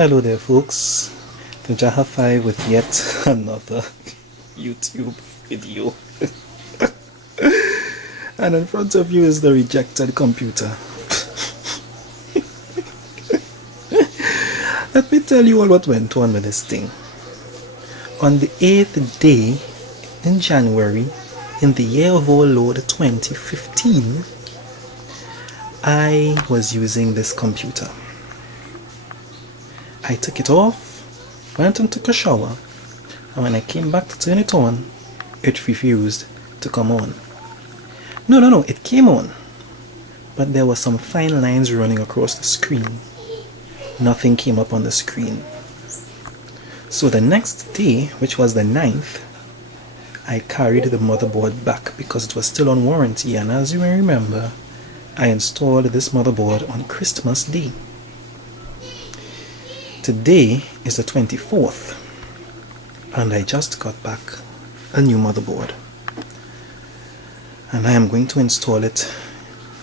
Hello there folks, to Jaha 5 with yet another YouTube video. And in front of you is the rejected computer. Let me tell you all what went on with this thing. On the 8th day in January, in the year of our Lord 2015, I was using this computer. I took it off, went and took a shower, and when I came back to turn it on, it refused to come on. No, it came on, but there were some fine lines running across the screen. Nothing came up on the screen. So the next day, which was the 9th, I carried the motherboard back because it was still on warranty, and as you may remember, I installed this motherboard on Christmas Day. Today is the 24th, and I just got back a new motherboard, and I am going to install it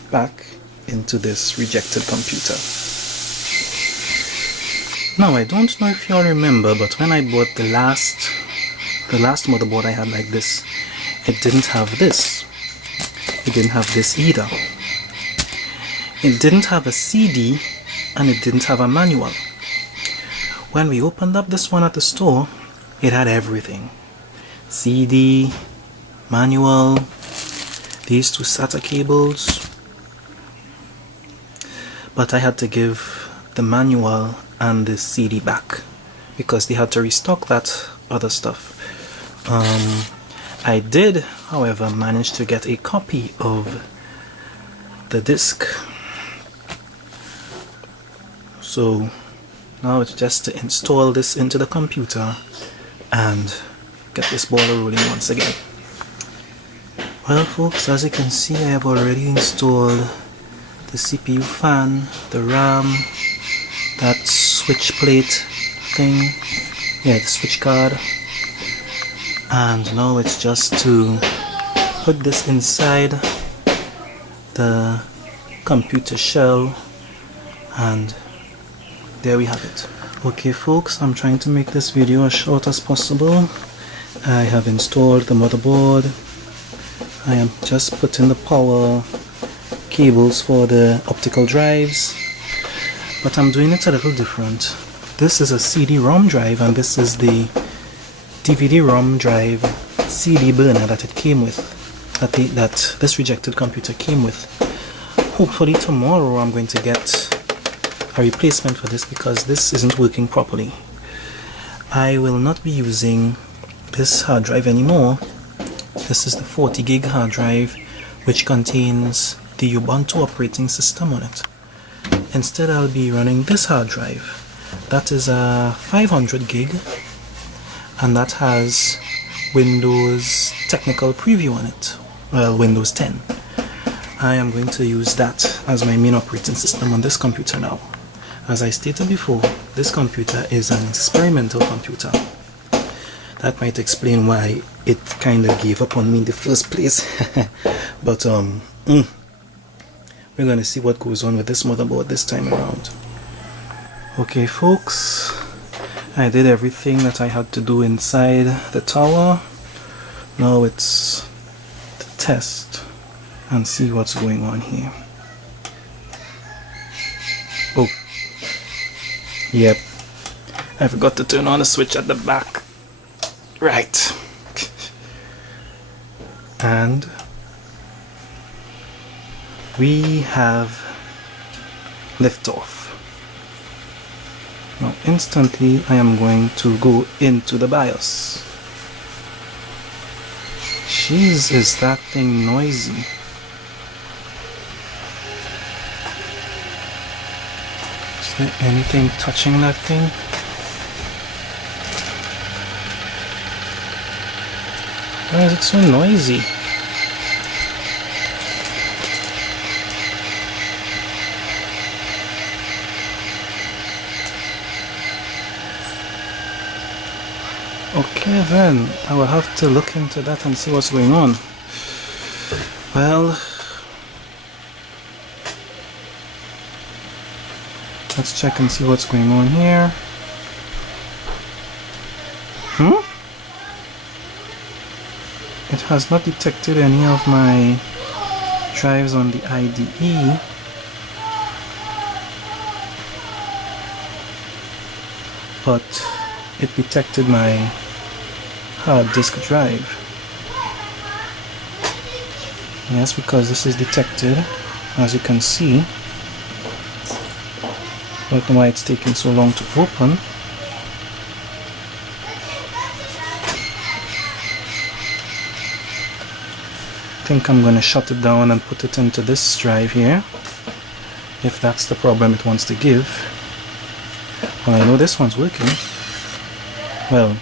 back into this rejected computer. Now, I don't know if you all remember, but when I bought the last motherboard I had like this, it didn't have this. It didn't have this either. It didn't have a CD, and it didn't have a manual. When we opened up this one at the store, it had everything. CD, manual, these two SATA cables. But I had to give the manual and the CD back because they had to restock that other stuff. I did, however, manage to get a copy of the disc. So now it's just to install this into the computer and get this ball rolling once again. Well folks, as you can see, I have already installed the CPU fan, the RAM, that switch plate thing, the switch card, and now it's just to put this inside the computer shell, and there we have it. Okay folks, I'm trying to make this video as short as possible. I have installed the motherboard. I am just putting the power cables for the optical drives, but I'm doing it a little different. This is a CD-ROM drive, and this is the DVD-ROM drive CD burner that it came with, that this rejected computer came with. Hopefully tomorrow I'm going to get a replacement for this because this isn't working properly. I will not be using this hard drive anymore. This is the 40 gig hard drive which contains the Ubuntu operating system on it. Instead, I'll be running this hard drive. That is a 500 gig, and that has Windows Technical Preview on it. Well, Windows 10. I am going to use that as my main operating system on this computer now. As I stated before, this computer is an experimental computer. That might explain why it kind of gave up on me in the first place. But we're going to see what goes on with this motherboard this time around. Okay folks, I did everything that I had to do inside the tower. Now it's to test and see what's going on here. Oh, yep, I forgot to turn on the switch at the back. Right. And we have liftoff. Now instantly I am going to go into the BIOS. Jeez, is that thing noisy. Is there anything touching that thing? Why is it so noisy? Okay then, I will have to look into that and see what's going on. Well, let's check and see what's going on here. It has not detected any of my drives on the IDE. But it detected my hard disk drive. Yes, because this is detected, as you can see. I don't know why it's taking so long to open. I think I'm going to shut it down and put it into this drive here, if that's the problem it wants to give. Well, I know this one's working. Well,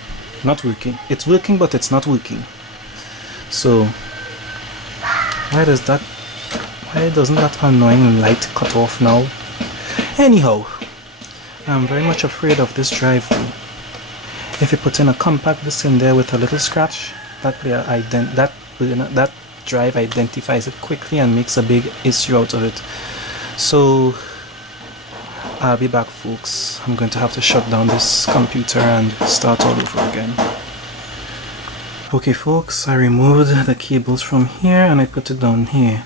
not working. It's working, but it's not working. So why doesn't that annoying light cut off now? Anyhow, I'm very much afraid of this drive though. If you put in a compact disc in there with a little scratch, that drive identifies it quickly and makes a big issue out of it. So I'll be back, folks. I'm going to have to shut down this computer and start all over again. Okay folks, I removed the cables from here and I put it down here.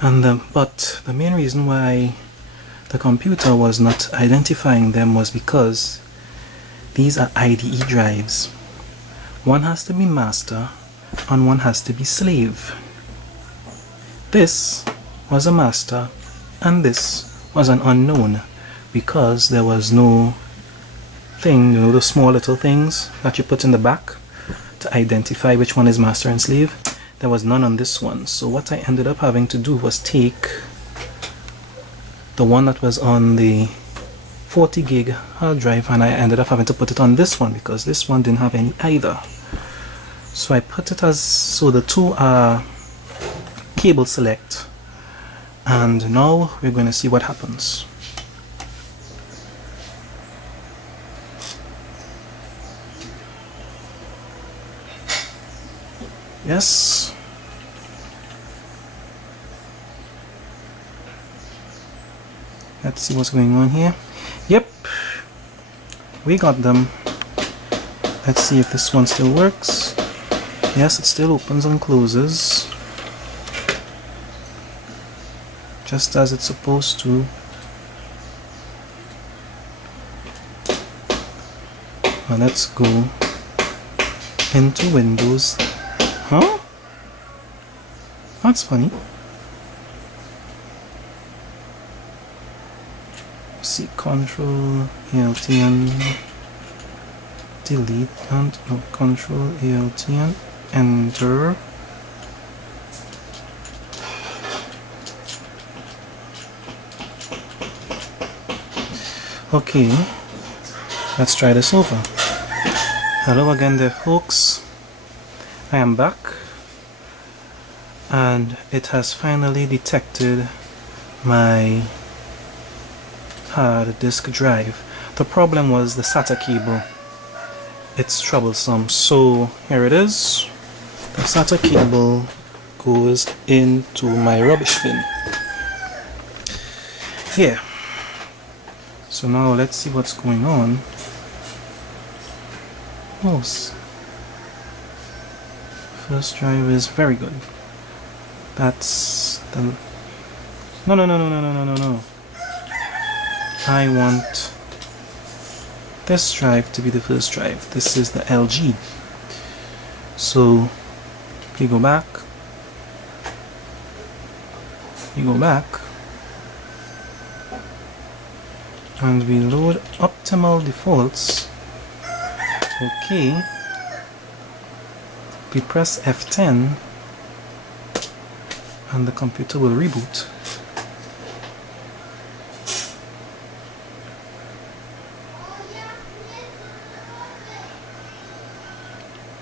But the main reason why the computer was not identifying them was because these are IDE drives. One has to be master and one has to be slave. This was a master and this was an unknown, because there was no thing, you know, the small little things that you put in the back to identify which one is master and slave. There was none on this one. So what I ended up having to do was take the one that was on the 40 gig hard drive and I ended up having to put it on this one because this one didn't have any either. So I put it as, so the two are cable select, and now we're going to see what happens. Yes. Let's see what's going on here. Yep, we got them. Let's see if this one still works. Yes, it still opens and closes just as it's supposed to. Now let's go into Windows. Huh? That's funny. See, Control Alt and delete, and no, Control Alt and enter. Okay, let's try this over. Hello again there folks, I am back and it has finally detected my hard disk drive. The problem was the SATA cable. It's troublesome, so here it is. The SATA cable goes into my rubbish bin. Here. So now let's see what's going on. Oh, first drive is very good. That's the no. I want this drive to be the first drive. This is the LG. So you go back, and we load optimal defaults. Okay, we press F10 and the computer will reboot.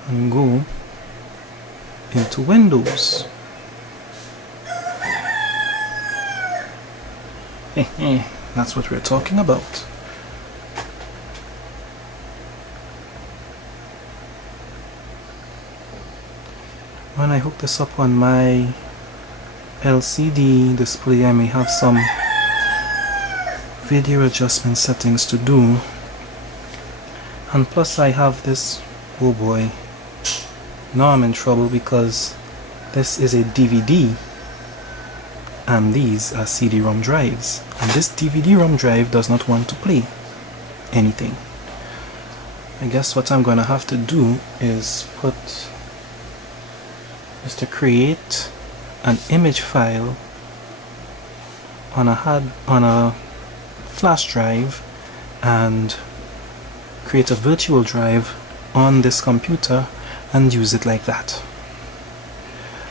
And go into Windows. That's what we're talking about. When I hook this up on my LCD display, I may have some video adjustment settings to do, and plus I have this Oh boy, now I'm in trouble because this is a DVD and these are CD-ROM drives, and this DVD-ROM drive does not want to play anything. I guess what I'm gonna have to do is to create an image file on a flash drive and create a virtual drive on this computer and use it like that.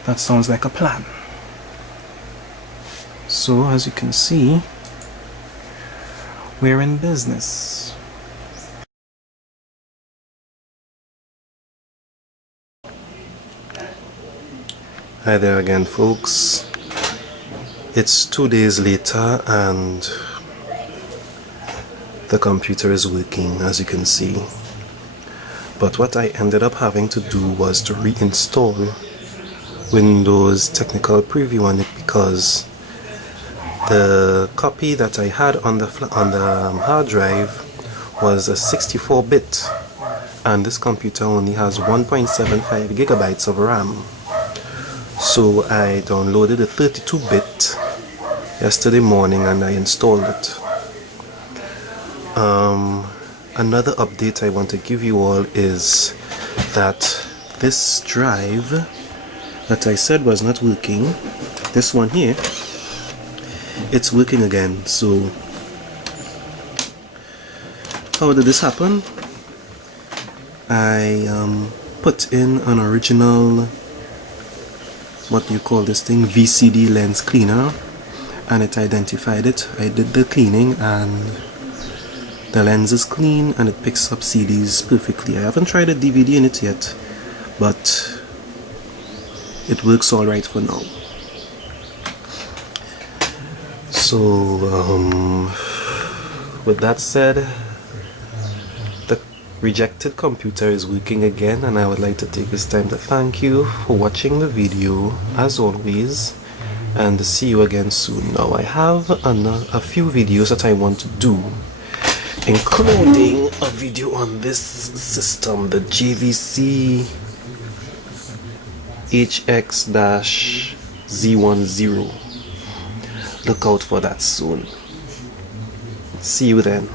That sounds like a plan. So as you can see, we're in business. Hi there again, folks. It's 2 days later and the computer is working, as you can see. But what I ended up having to do was to reinstall Windows Technical Preview on it, because the copy that I had on the hard drive was a 64-bit, and this computer only has 1.75 gigabytes of RAM. So I downloaded a 32-bit yesterday morning and I installed it. Another update I want to give you all is that this drive that I said was not working, this one here, it's working again. So how did this happen? I put in an original, what do you call this thing, VCD lens cleaner, and it identified it. I did the cleaning and the lens is clean and it picks up CDs perfectly. I haven't tried a DVD in it yet, but it works alright for now. So with that said, the rejected computer is working again, and I would like to take this time to thank you for watching the video as always, and see you again soon. Now I have a few videos that I want to do, including a video on this system, the JVC HX-Z10. Look out for that soon. See you then.